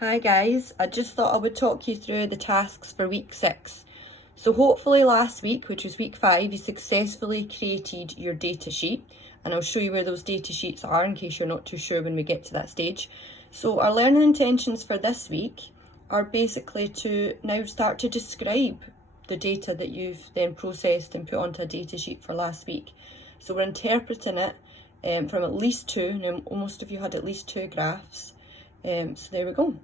Hi guys, I just thought I would talk you through the tasks for week 6. So hopefully last week, which was week 5, you successfully created your data sheet, and I'll show you where those data sheets are in case you're not too sure when we get to that stage. So our learning intentions for this week are basically to now start to describe the data that you've then processed and put onto a data sheet for last week. So we're interpreting it from at least two. Now most of you had at least 2 graphs. So there we go.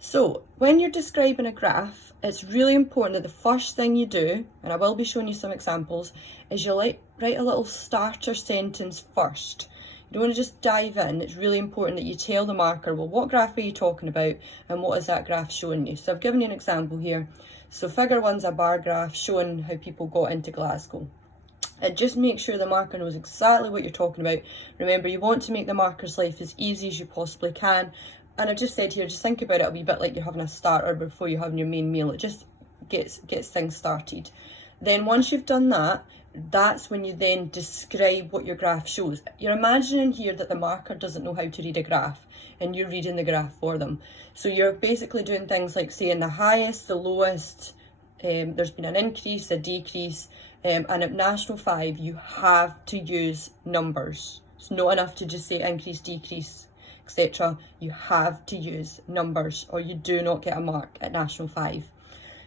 So when you're describing a graph, it's really important that the first thing you do, and I will be showing you some examples, is you write a little starter sentence first. You don't want to just dive in. It's really important that you tell the marker, well, what graph are you talking about and what is that graph showing you? So I've given you an example here. So figure 1's a bar graph showing how people got into Glasgow. And just make sure the marker knows exactly what you're talking about. Remember, you want to make the marker's life as easy as you possibly can. And I've just said here, just think about it a wee bit like you're having a starter before you're having your main meal. It just gets things started. Then once you've done that, that's when you then describe what your graph shows. You're imagining here that the marker doesn't know how to read a graph and you're reading the graph for them. So you're basically doing things like saying the highest, the lowest, there's been an increase, a decrease, and at National 5 you have to use numbers. It's not enough to just say increase, decrease, etc. You have to use numbers or you do not get a mark at National 5.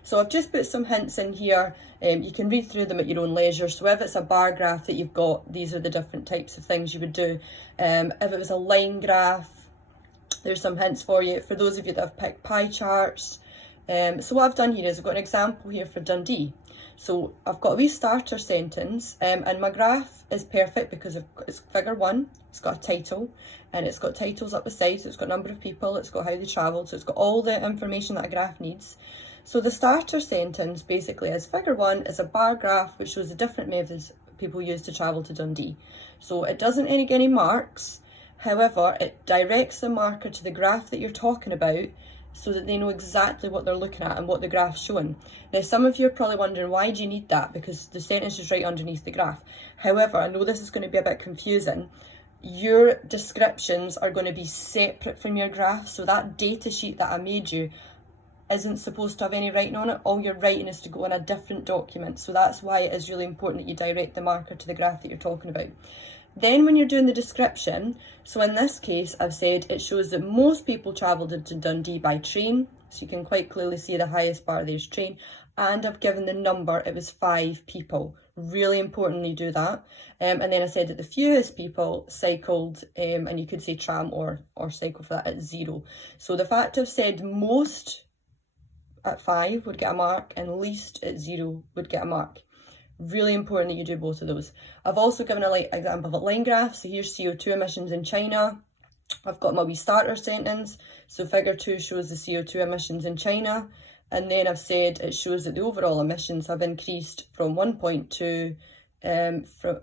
So I've just put some hints in here. You can read through them at your own leisure. So if it's a bar graph that you've got, these are the different types of things you would do. If it was a line graph, there's some hints for you. For those of you that have picked pie charts. So what I've done here is I've got an example here for Dundee. So I've got a wee starter sentence and my graph is perfect because it's figure 1, it's got a title and it's got titles up the side, so it's got number of people, it's got how they travelled, so it's got all the information that a graph needs. So the starter sentence basically is figure 1 is a bar graph which shows the different methods people use to travel to Dundee. So it doesn't get any marks, however it directs the marker to the graph that you're talking about so that they know exactly what they're looking at and what the graph's showing. Now some of you are probably wondering, why do you need that? Because the sentence is right underneath the graph. However, I know this is going to be a bit confusing. Your descriptions are going to be separate from your graph, so that data sheet that I made you isn't supposed to have any writing on it. All your writing is to go in a different document, so that's why it is really important that you direct the marker to the graph that you're talking about. Then when you're doing the description, so in this case I've said it shows that most people travelled into Dundee by train, so you can quite clearly see the highest bar there's train, and I've given the number, it was 5 people. Really important you do that. And then I said that the fewest people cycled, and you could say tram or cycle for that, at 0. So the fact I've said most at 5 would get a mark and least at 0 would get a mark. Really important that you do both of those. I've also given an example of a line graph. So here's CO2 emissions in China. I've got my wee starter sentence. So figure 2 shows the CO2 emissions in China. And then I've said it shows that the overall emissions have increased from 1.2 from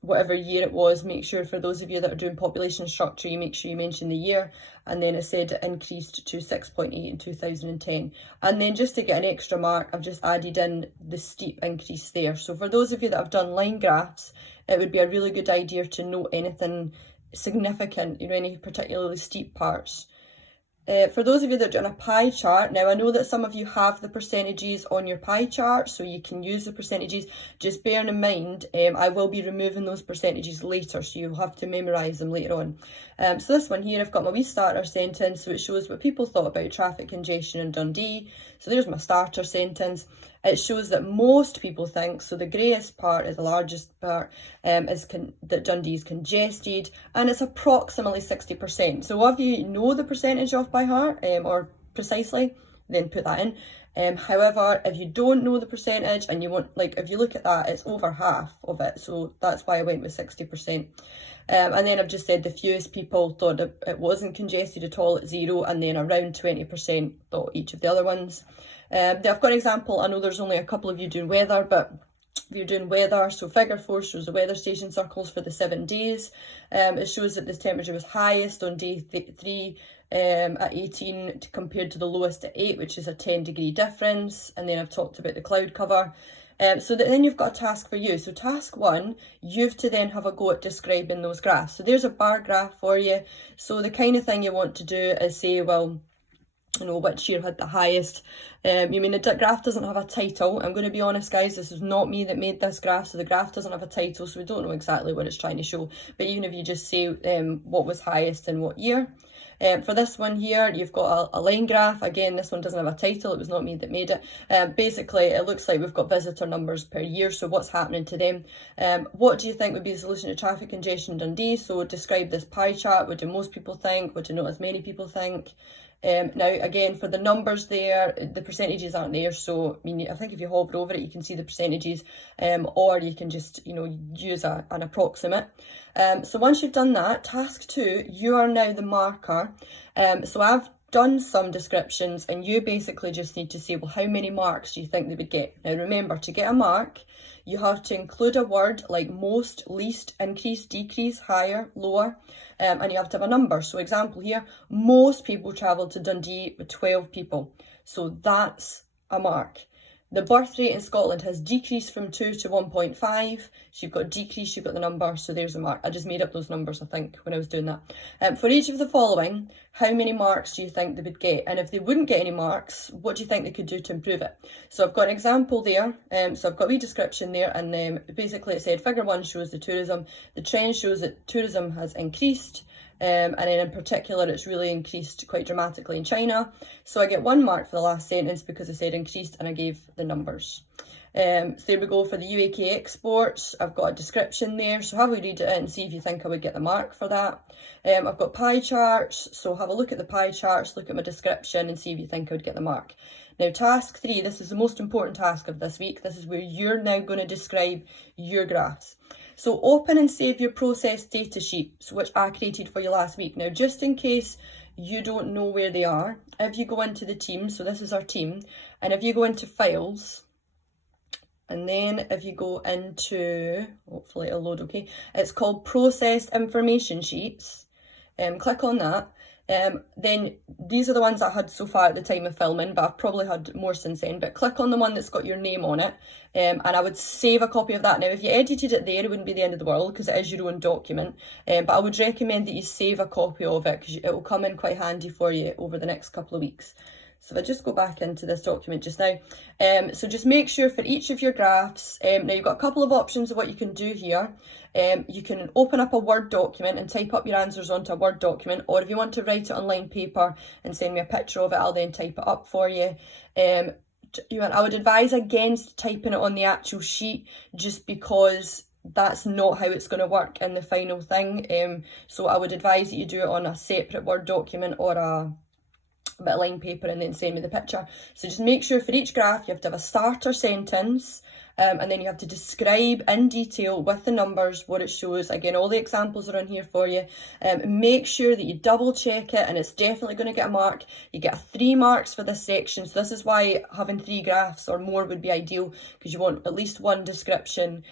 whatever year it was. Make sure for those of you that are doing population structure, you make sure you mention the year. And then I said it increased to 6.8 in 2010. And then just to get an extra mark, I've just added in the steep increase there. So for those of you that have done line graphs, it would be a really good idea to note anything significant, any particularly steep parts. For those of you that are doing a pie chart, now I know that some of you have the percentages on your pie chart, so you can use the percentages. Just bearing in mind, I will be removing those percentages later, so you'll have to memorise them later on. So this one here, I've got my wee starter sentence, so it shows what people thought about traffic congestion in Dundee. So there's my starter sentence. It shows that most people think, so the greyest part is the largest part, that Dundee is congested, and it's approximately 60%. So if you know the percentage off by heart or precisely, then put that in. However, if you don't know the percentage and you want, if you look at that, it's over half of it. So that's why I went with 60%. And then I've just said the fewest people thought it wasn't congested at all at 0, and then around 20% thought each of the other ones. I've got an example. I know there's only a couple of you doing weather, but if you're doing weather, so figure 4 shows the weather station circles for the 7 days. It shows that the temperature was highest on day 3 at 18 compared to the lowest at 8, which is a 10-degree difference. And then I've talked about the cloud cover. So then you've got a task for you. So task 1, you've to then have a go at describing those graphs. So there's a bar graph for you. So the kind of thing you want to do is say, well, which year had the highest. You mean the graph doesn't have a title. I'm going to be honest, guys, this is not me that made this graph, so the graph doesn't have a title, so we don't know exactly what it's trying to show. But even if you just say what was highest in what year. For this one here, you've got a line graph. Again, this one doesn't have a title. It was not me that made it. Basically, it looks like we've got visitor numbers per year, so what's happening to them. What do you think would be the solution to traffic congestion in Dundee? So describe this pie chart. What do most people think? What do not as many people think? Now, again, for the numbers there, the percentages aren't there, so I mean, I think if you hover over it, you can see the percentages, or you can just, use an approximate. So once you've done that, task 2, you are now the marker. So I've done some descriptions, and you basically just need to say, well, how many marks do you think they would get? Now, remember, to get a mark, you have to include a word like most, least, increase, decrease, higher, lower, and you have to have a number. So example here, most people travel to Dundee with 12 people. So that's a mark. The birth rate in Scotland has decreased from 2 to 1.5. So you've got decrease, you've got the number, so there's a mark. I just made up those numbers, I think, when I was doing that. For each of the following, how many marks do you think they would get? And if they wouldn't get any marks, what do you think they could do to improve it? So I've got an example there. So I've got a wee description there, and basically it said figure 1 shows the tourism. The trend shows that tourism has increased. And then in particular, it's really increased quite dramatically in China. So I get 1 mark for the last sentence because I said increased and I gave the numbers. So there we go for the UAK exports. I've got a description there, so have a read it and see if you think I would get the mark for that. I've got pie charts, so have a look at the pie charts, look at my description and see if you think I would get the mark. Now, task 3, this is the most important task of this week. This is where you're now going to describe your graphs. So open and save your processed data sheets, which I created for you last week. Now, just in case you don't know where they are, if you go into the team, so this is our team, and if you go into files, and then if you go into, hopefully it'll load okay, it's called processed information sheets. Click on that. Then these are the ones I had so far at the time of filming, but I've probably had more since then. But click on the one that's got your name on it, and I would save a copy of that. Now, if you edited it there, it wouldn't be the end of the world because it is your own document, but I would recommend that you save a copy of it because it will come in quite handy for you over the next couple of weeks. So if I just go back into this document just now, so just make sure for each of your graphs, now you've got a couple of options of what you can do here. You can open up a Word document and type up your answers onto a Word document, or if you want to write it on line paper and send me a picture of it, I'll then type it up for you. I would advise against typing it on the actual sheet just because that's not how it's going to work in the final thing. So I would advise that you do it on a separate Word document or a bit of line paper and then send me the picture. So just make sure for each graph you have to have a starter sentence, and then you have to describe in detail with the numbers what it shows. Again, all the examples are on here for you. Make sure that you double check it, and it's definitely going to get a mark. You get 3 marks for this section, so this is why having 3 graphs or more would be ideal, because you want at least 1 description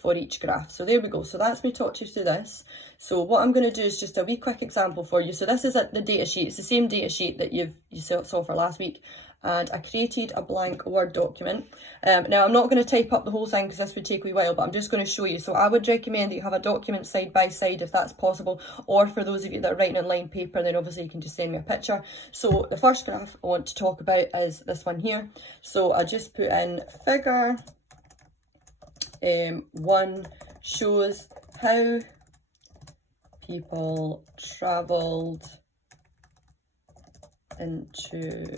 for each graph. So there we go. So that's me talk you through this. So what I'm going to do is just a wee quick example for you. So this is the data sheet. It's the same data sheet that you saw for last week. And I created a blank Word document. Now, I'm not going to type up the whole thing because this would take a wee while, but I'm just going to show you. So I would recommend that you have a document side by side if that's possible, or for those of you that are writing on line paper, then obviously you can just send me a picture. So the first graph I want to talk about is this one here. So I just put in figure 1 shows how people travelled into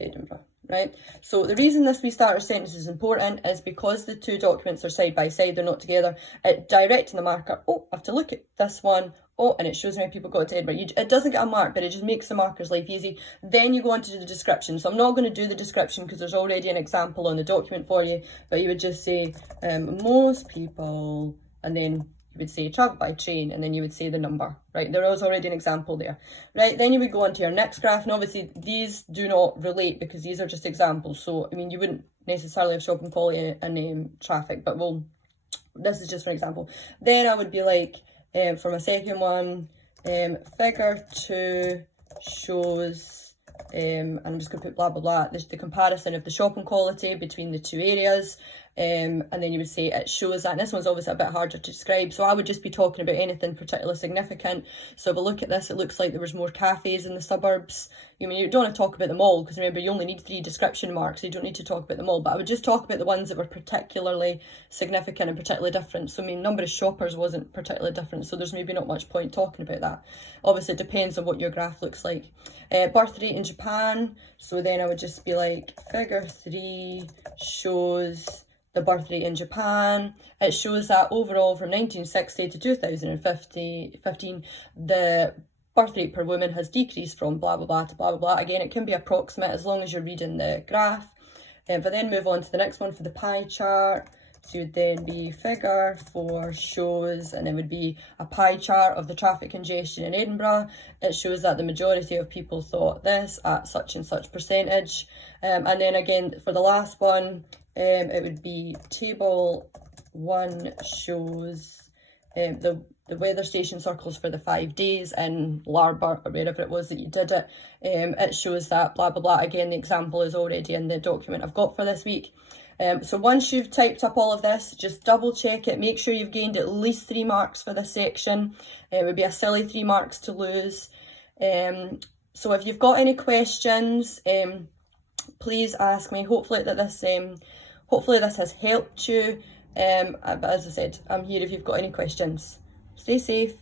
Edinburgh, right? So the reason this wee starter sentence is important is because the 2 documents are side by side, they're not together. It directing the marker, I have to look at this one, and it shows me how people got to Edinburgh. It doesn't get a mark, but it just makes the marker's life easy. Then you go on to do the description. So I'm not going to do the description because there's already an example on the document for you, but you would just say most people, and then you would say travel by train, and then you would say the number, right? There was already an example there, right? Then you would go on to your next graph, and obviously these do not relate because these are just examples. So, I mean, you wouldn't necessarily have shopping quality and traffic, but this is just for example. Then I would be like, for my second one, figure 2 shows, and I'm just going to put blah, blah, blah, the comparison of the shopping quality between the 2 areas. and then you would say it shows that, and this one's obviously a bit harder to describe, so I would just be talking about anything particularly significant. So if we look at this, it looks like there was more cafes in the suburbs. You mean, you don't want to talk about them all, because remember, you only need 3 description marks, so you don't need to talk about them all, but I would just talk about the ones that were particularly significant and particularly different. So I mean, number of shoppers wasn't particularly different, so there's maybe not much point talking about that. Obviously it depends on what your graph looks like. Birth rate in Japan, so then I would just be like, figure 3 shows the birth rate in Japan. It shows that overall from 1960 to 2015, the birth rate per woman has decreased from blah blah blah to blah blah blah. Again, it can be approximate as long as you're reading the graph. If I then move on to the next one for the pie chart, so it would then be figure 4 shows, and it would be a pie chart of the traffic congestion in Edinburgh. It shows that the majority of people thought this at such and such percentage. And then again, for the last one, it would be table 1 shows the weather station circles for the 5 days in Larbert or wherever it was that you did it. It shows that blah blah blah. Again, the example is already in the document I've got for this week. So once you've typed up all of this, just double check it, make sure you've gained at least 3 marks for this section. It would be a silly 3 marks to lose. So if you've got any questions, please ask me. Hopefully this has helped you. But as I said, I'm here if you've got any questions. Stay safe.